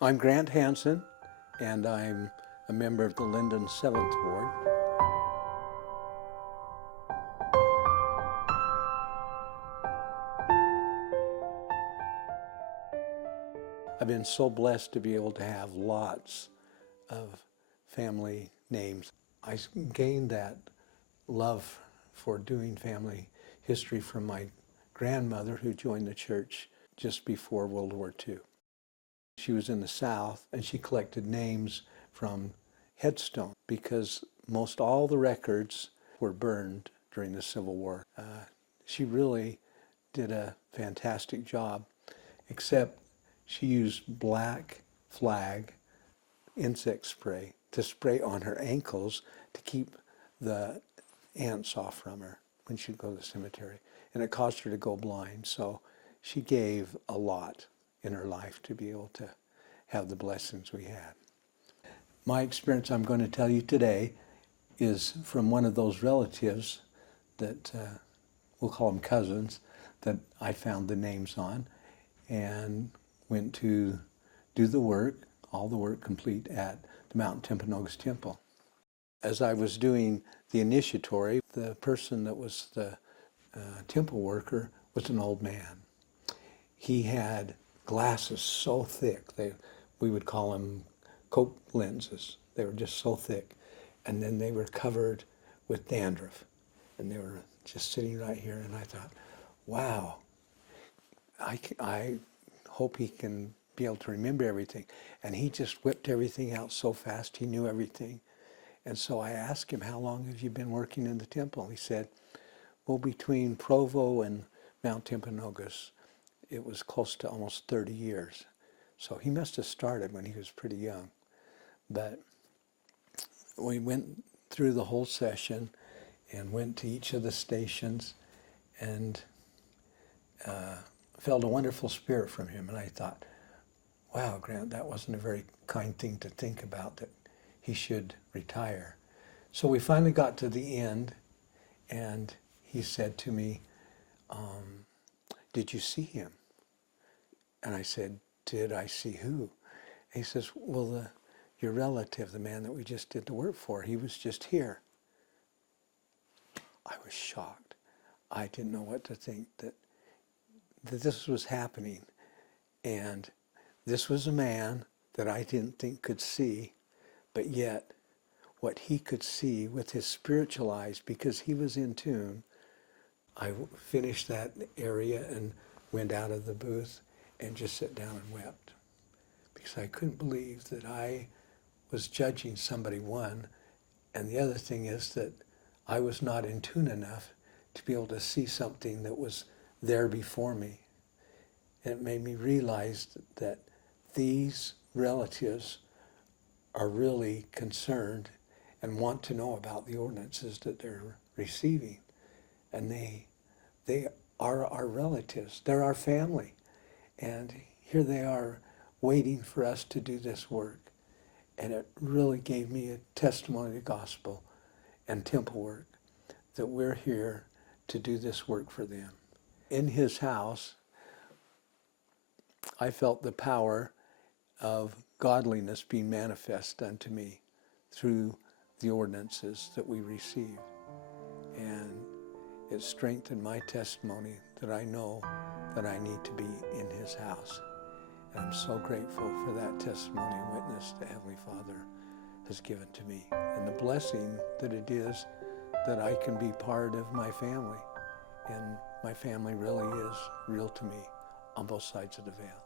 I'm Grant Hansen, and I'm a member of the Lindon 7th Ward. I've been so blessed to be able to have lots of family names. I gained that love for doing family history from my grandmother, who joined the church just before World War II. She was in the South, and she collected names from headstone because most all the records were burned during the Civil War. She really did a fantastic job, except she used black flag insect spray to spray on her ankles to keep the ants off from her when she'd go to the cemetery. And it caused her to go blind. So she gave a lot in her life to be able to have the blessings we had. My experience I'm going to tell you today is from one of those relatives that we'll call them cousins that I found the names on and went to do the work, all the work complete at the Mount Timpanogos Temple. As I was doing the initiatory, the person that was the temple worker was an old man. He had glasses so thick, we would call them Coke lenses. They were just so thick. And then they were covered with dandruff. And they were just sitting right here. And I thought, wow, I hope he can be able to remember everything. And he just whipped everything out so fast, he knew everything. And so I asked him, how long have you been working in the temple? He said, well, between Provo and Mount Timpanogos, it was close to almost 30 years. So he must have started when he was pretty young. But we went through the whole session and went to each of the stations and felt a wonderful spirit from him. And I thought, wow, Grant, that wasn't a very kind thing to think about, that he should retire. So we finally got to the end, and he said to me, did you see him? And I said, did I see who? And he says, well, your relative, the man that we just did the work for, he was just here. I was shocked. I didn't know what to think, that this was happening. And this was a man that I didn't think could see, but yet what he could see with his spiritual eyes, because he was in tune. I finished that area and went out of the booth and just sat down and wept, because I couldn't believe that I was judging somebody, one, and the other thing is that I was not in tune enough to be able to see something that was there before me. And it made me realize that these relatives are really concerned and want to know about the ordinances that they're receiving. And they are our relatives. They're our family. And here they are waiting for us to do this work. And it really gave me a testimony of the gospel and temple work, that we're here to do this work for them. In his house, I felt the power of godliness being manifest unto me through the ordinances that we receive. And it strengthened my testimony that I know that I need to be in his house. And I'm so grateful for that testimony and witness the Heavenly Father has given to me, and the blessing that it is that I can be part of my family. And my family really is real to me on both sides of the veil.